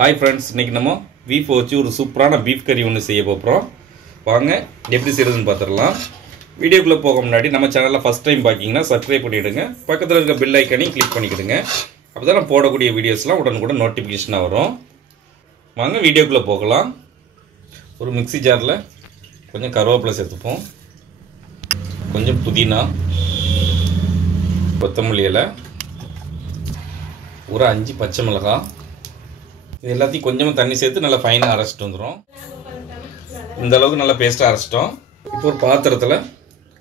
Hi friends, இன்னைக்கு நம்ம beef வச்சு ஒரு சூப்பரான beef curry ஒன்னு செய்ய போறோம். வாங்க எப்படி செய்யறதுன்னு பாத்துறலாம். வீடியோக்குள்ள போக முன்னாடி நம்ம சேனலை ஃபர்ஸ்ட் டைம் பாக்கீங்கன்னா Subscribe பண்ணிடுங்க. பக்கத்துல இருக்க bell icon-ஐ கிளிக் பண்ணிடுங்க. அப்பதான் நான் போடக்கூடிய வீடியோஸ்லாம் உடனுக்குடன் நோட்டிஃபிகேஷனா வரும். வாங்க வீடியோக்குள்ள போகலாம். ஒரு மிக்ஸி ஜார்ல கொஞ்சம் கருவேப்பிலை சேர்த்துப்போம். கொஞ்சம் புதினா, கொத்தமல்லி இலை, ஒரு 5 பச்சை மிளகாய் இது எல்லாத்தையும் கொஞ்சமா தண்ணி சேர்த்து நல்லா ஃபைனா அரைச்சிட்டு வந்துரும். இந்த அளவுக்கு நல்லா பேஸ்டா அரைச்சிட்டோம். இப்போ ஒரு பாத்திரத்துல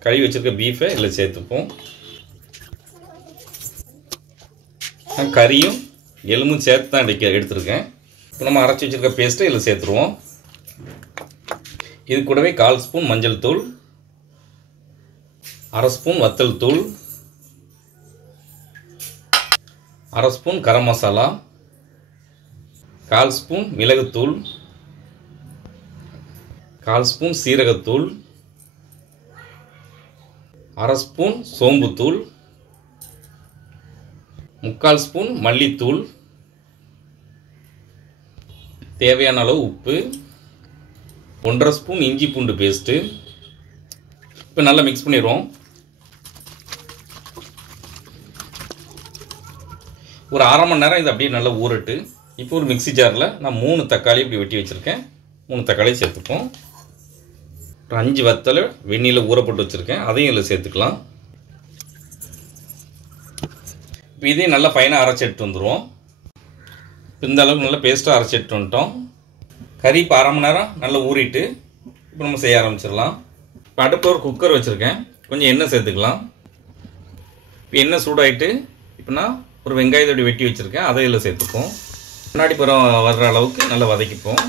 கழுவி வச்சிருக்க பீஃபை இதுல சேர்த்துப்போம். நான் கறியும் எலும்பும் சேர்த்து தான் எடுத்துருக்கேன். இப்போ நம்ம அரைச்சி வச்சிருக்க பேஸ்ட்டை இதுல சேர்த்துருவோம். இது கூடவே 1/4 ஸ்பூன் மஞ்சள் தூள், 1/2 ஸ்பூன் வத்தல் தூள், 1/2 ஸ்பூன் கரம் மசாலா, 1/4 ஸ்பூன் மிளகுத்தூள், 1/4 ஸ்பூன் சீரகத்தூள், 1/2 ஸ்பூன் சோம்புத்தூள், 3/4 ஸ்பூன் மல்லித்தூள், தேவையான அளவு உப்பு, 1/2 ஸ்பூன் இஞ்சி பூண்டு பேஸ்ட். இப்போ நல்லா மிக்ஸ் பண்ணிடுவோம். ஒரு 1/2 மணி நேரம் இது அப்படியே நல்லா ஊறட்டு. இப்போ ஒரு மிக்ஸி ஜாரில் நான் 3 தக்காளி இப்படி வெட்டி வச்சுருக்கேன். 3 தக்காளி சேர்த்துப்போம். ஒரு 5 வத்தலை வெந்நீரில் ஊற போட்டு வச்சுருக்கேன், அதையும் இதில் சேர்த்துக்கலாம். இப்போ இதையும் நல்லா ஃபைனாக அரைச்சி எடுத்து வந்துடுவோம். இந்த அளவுக்கு நல்லா பேஸ்ட்டாக அரைச்சி எடுத்து வந்துட்டோம். கறி இப்போ 1/2 மணி நேரம் நல்லா ஊறிட்டு இப்போ நம்ம செய்ய ஆரம்பிச்சிடலாம். இப்போ அடுப்பில் ஒரு குக்கர் வச்சுருக்கேன், கொஞ்சம் எண்ணெய் சேர்த்துக்கலாம். இப்போ எண்ணெய் சூடாகிட்டு இப்போ நான் ஒரு வெங்காயத்தோடு வெட்டி வச்சுருக்கேன், அதை இதில் சேர்த்துப்போம். முன்னாடி புறம் வர்ற அளவுக்கு நல்லா வதக்கிப்போம்.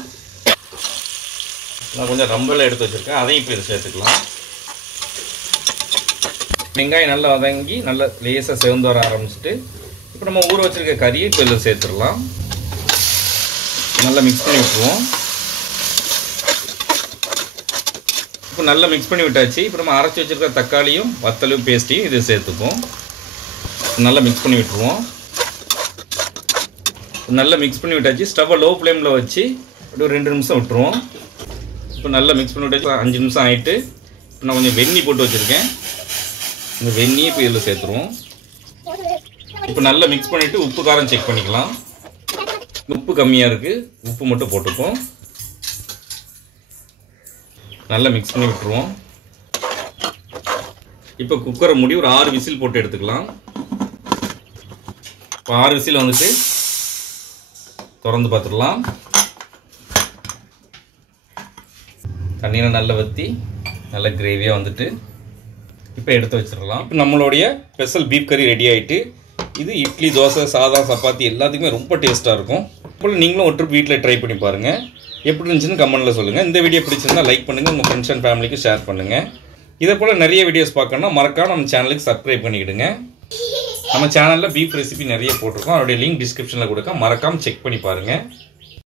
நான் கொஞ்சம் ரம்பெல்லாம் எடுத்து வச்சுருக்கேன், அதையும் இப்போ இதை சேர்த்துக்கலாம். வெங்காயம் நல்லா வதங்கி நல்லா லேசாக செவந்து வர ஆரம்பிச்சுட்டு இப்போ நம்ம ஊற வச்சுருக்க கறியை இப்போ இதில் சேர்த்துடலாம். நல்லா மிக்ஸ் பண்ணி விட்டுருவோம். இப்போ நல்லா மிக்ஸ் பண்ணி விட்டாச்சு. இப்போ நம்ம அரைச்சி வச்சுருக்க தக்காளியும் வத்தலும் பேஸ்ட்டையும் இதை சேர்த்துப்போம். நல்லா மிக்ஸ் பண்ணி விட்டுருவோம். நல்லா மிக்ஸ் பண்ணி விட்டாச்சு. ஸ்டவ்வை லோ ஃப்ளேமில் வச்சு அப்படியே ஒரு 2 நிமிஷம் விட்டுருவோம். இப்போ நல்லா மிக்ஸ் பண்ணி விட்டாச்சு. 5 நிமிஷம் ஆகிட்டு நான் கொஞ்சம் வெந்நீர் போட்டு வச்சுருக்கேன், இந்த வெந்நீர் இப்போ இதில் சேர்த்துருவோம். இப்போ நல்லா மிக்ஸ் பண்ணிவிட்டு உப்பு காரம் செக் பண்ணிக்கலாம். உப்பு கம்மியாக இருக்குது, உப்பு மட்டும் போட்டுப்போம். நல்லா மிக்ஸ் பண்ணி விட்டுருவோம். இப்போ குக்கரை மூடி ஒரு 6 விசில் போட்டு எடுத்துக்கலாம். இப்போ 6 விசில் வந்துட்டு திறந்து பார்த்துடலாம். தண்ணீரை நல்லா வற்றி நல்ல கிரேவியாக வந்துட்டு இப்போ எடுத்து வச்சிடலாம். இப்போ நம்மளுடைய ஸ்பெஷல் பீஃப் கறி ரெடி ஆகிட்டு. இது இட்லி, தோசை, சாதம், சப்பாத்தி எல்லாத்துக்குமே ரொம்ப டேஸ்ட்டாக இருக்கும். இப்போ நீங்களும் ஒரு ட்ரிப் வீட்டில் ட்ரை பண்ணி பாருங்கள். எப்படி இருந்துச்சுன்னு கமெண்ட்டில் சொல்லுங்கள். இந்த வீடியோ பிடிச்சிருந்தா லைக் பண்ணுங்கள், உங்கள் ஃப்ரெண்ட்ஸ் அண்ட் ஃபேமிலிக்கு ஷேர் பண்ணுங்கள். இதே போல் நிறைய வீடியோஸ் பார்க்கணும்னா மறக்காம நம்ம சேனலுக்கு சப்ஸ்கிரைப் பண்ணிக்கிடுங்க. நம்ம சேனலில் பீஃப் ரெசிபி நிறைய போட்டிருக்கோம், அதோடைய லிங்க் டிஸ்கிரிப்ஷனில் கொடுக்க, மறக்காமல் செக் பண்ணி பாருங்கள்.